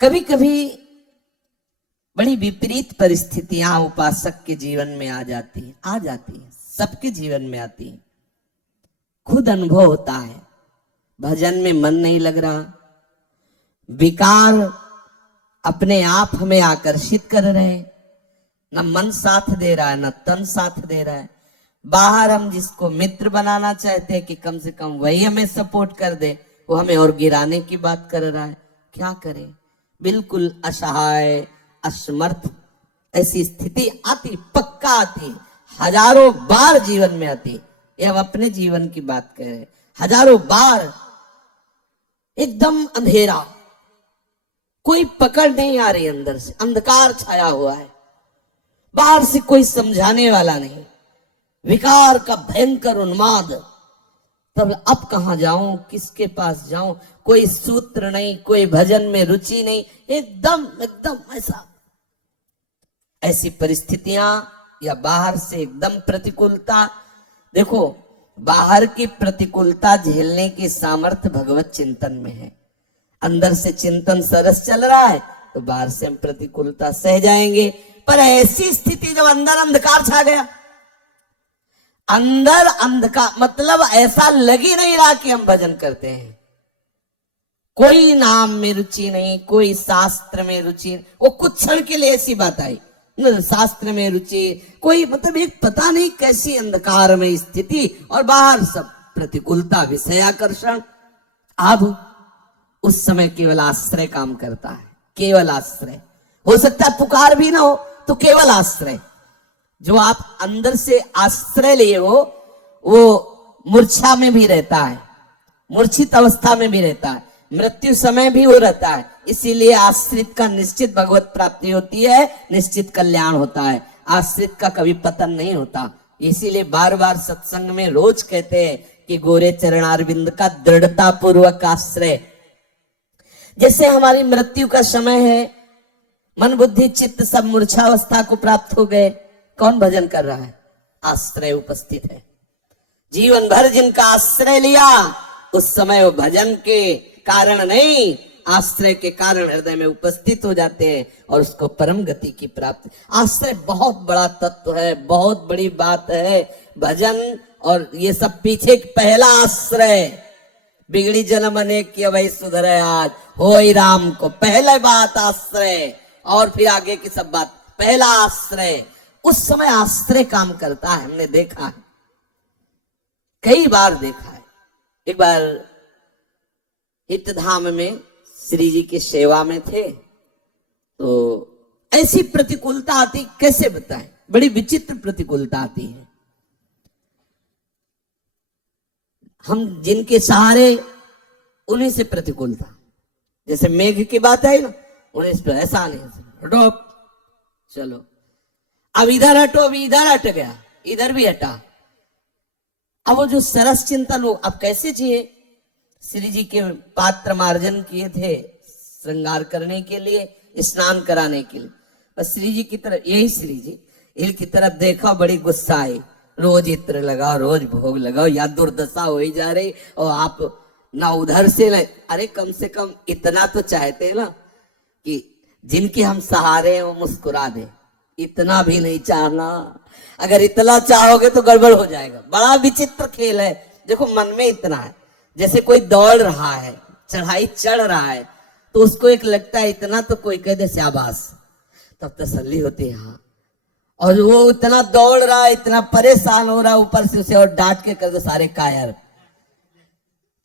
कभी कभी बड़ी विपरीत परिस्थितियां उपासक के जीवन में आ जाती है, सबके जीवन में आती है। खुद अनुभव होता है, भजन में मन नहीं लग रहा, विकार अपने आप हमें आकर्षित कर रहे हैं, न मन साथ दे रहा है न तन साथ दे रहा है। बाहर हम जिसको मित्र बनाना चाहते हैं कि कम से कम वही हमें सपोर्ट कर दे, वो हमें और गिराने की बात कर रहा है। क्या करें, बिल्कुल असहाय असमर्थ ऐसी स्थिति आती, पक्का आती, हजारों बार जीवन में आती। ये हम अपने जीवन की बात कह रहे हैं। हजारों बार एकदम अंधेरा, कोई पकड़ नहीं आ रही, अंदर से अंधकार छाया हुआ है, बाहर से कोई समझाने वाला नहीं, विकार का भयंकर उन्माद। तब अब कहां जाऊं, किसके पास जाऊं, कोई सूत्र नहीं, कोई भजन में रुचि नहीं, एकदम एकदम ऐसी परिस्थितियां या बाहर से एकदम प्रतिकूलता। देखो, बाहर की प्रतिकूलता झेलने की सामर्थ्य भगवत चिंतन में है। अंदर से चिंतन सरस चल रहा है तो बाहर से हम प्रतिकूलता सह जाएंगे। पर ऐसी स्थिति जब अंदर अंधकार छा गया, अंदर अंधकार मतलब ऐसा लग ही नहीं रहा कि हम भजन करते हैं, कोई नाम में रुचि नहीं, कोई शास्त्र में रुचि। वो कुछ क्षण के लिए ऐसी बात आई, शास्त्र में रुचि कोई, मतलब एक पता नहीं कैसी अंधकार में स्थिति, और बाहर सब प्रतिकूलता, विषयाकर्षण। अब उस समय केवल आश्रय काम करता है, केवल आश्रय। हो सकता है पुकार भी ना हो तो केवल आश्रय, जो आप अंदर से आश्रय लिए हो वो मूर्छा में भी रहता है, मूर्छित अवस्था में भी रहता है, मृत्यु समय भी वो रहता है। इसीलिए आश्रित का निश्चित भगवत प्राप्ति होती है, निश्चित कल्याण होता है, आश्रित का कभी पतन नहीं होता। इसीलिए बार बार सत्संग में रोज कहते हैं कि गोरे चरणारविंद का दृढ़ता पूर्वक आश्रय। जैसे हमारी मृत्यु का समय है, मन बुद्धि चित्त सब मूर्छावस्था को प्राप्त हो गए, कौन भजन कर रहा है? आश्रय उपस्थित है। जीवन भर जिनका आश्रय लिया, उस समय वो भजन के कारण नहीं, आश्रय के कारण हृदय में उपस्थित हो जाते हैं और उसको परम गति की प्राप्ति। आश्रय बहुत बड़ा तत्व है, बहुत बड़ी बात है। भजन और ये सब पीछे पहला आश्रय, बिगड़ी जन्म अनेक की वही सुधरे आज, होई राम को पहले बात आश्रय, और फिर आगे की सब बात। पहला आश्रय, उस समय आश्रय काम करता है। हमने देखा है, कई बार देखा है। एक बार हितधाम में श्री जी की सेवा में थे, तो ऐसी प्रतिकूलता आती, कैसे बताएं, बड़ी विचित्र प्रतिकूलता आती है। हम जिनके सहारे, उन्हीं से प्रतिकूलता, जैसे मेघ की बात है ना, उन्हें इस पर ऐसा नहीं, हटो चलो, अब इधर हटो, अभी इधर हट गया, इधर भी हटा। अब वो जो सरस चिंतन हो, अब कैसे जिए? श्री जी के पात्र मार्जन किए थे श्रृंगार करने के लिए, स्नान कराने के लिए। बस श्री जी की तरफ, यही श्री जी इनकी तरफ देखा, बड़ी गुस्सा आई, रोज इत्र लगाओ, रोज भोग लगाओ, या दुर्दशा हो ही जा रही, और आप ना उधर से ले। अरे कम से कम इतना तो चाहते हैं ना कि जिनके हम सहारे हैं वो मुस्कुरा दे, इतना भी नहीं चाहना। अगर इतना चाहोगे तो गड़बड़ हो जाएगा। बड़ा विचित्र खेल है। देखो, मन में इतना है, जैसे कोई दौड़ रहा है, चढ़ाई चढ़ रहा है, तो उसको एक लगता है इतना तो कोई कह दे शाबाश, तब तसल्ली होती है। हाँ, और वो इतना दौड़ रहा है, इतना परेशान हो रहा है, ऊपर से उसे और डांट के कर दो सारे कायर,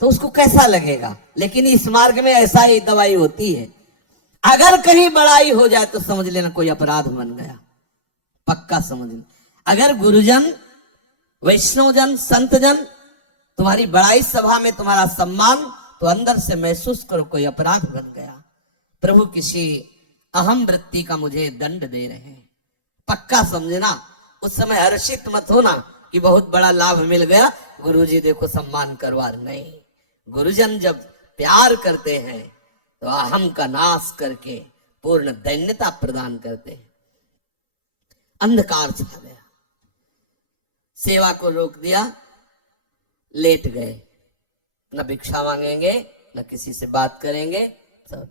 तो उसको कैसा लगेगा? लेकिन इस मार्ग में ऐसा ही दवाई होती है। अगर कहीं बड़ाई हो जाए तो समझ लेना कोई अपराध बन गया, पक्का समझ लेना। अगर गुरुजन, वैष्णवजन, संतजन तुम्हारी बड़ाई सभा में तुम्हारा सम्मान, तो अंदर से महसूस करो कोई अपराध बन गया, प्रभु किसी अहम वृत्ति का मुझे दंड दे रहे हैं। पक्का समझना, उस समय हर्षित मत होना कि बहुत बड़ा लाभ मिल गया, गुरुजी देखो सम्मान करवा। नहीं, गुरुजन जब प्यार करते हैं तो अहम का नाश करके पूर्ण दैन्यता प्रदान करते हैं। अंधकार छा गया, सेवा को रोक दिया, लेट गए, न भिक्षा मांगेंगे न किसी से बात करेंगे, सब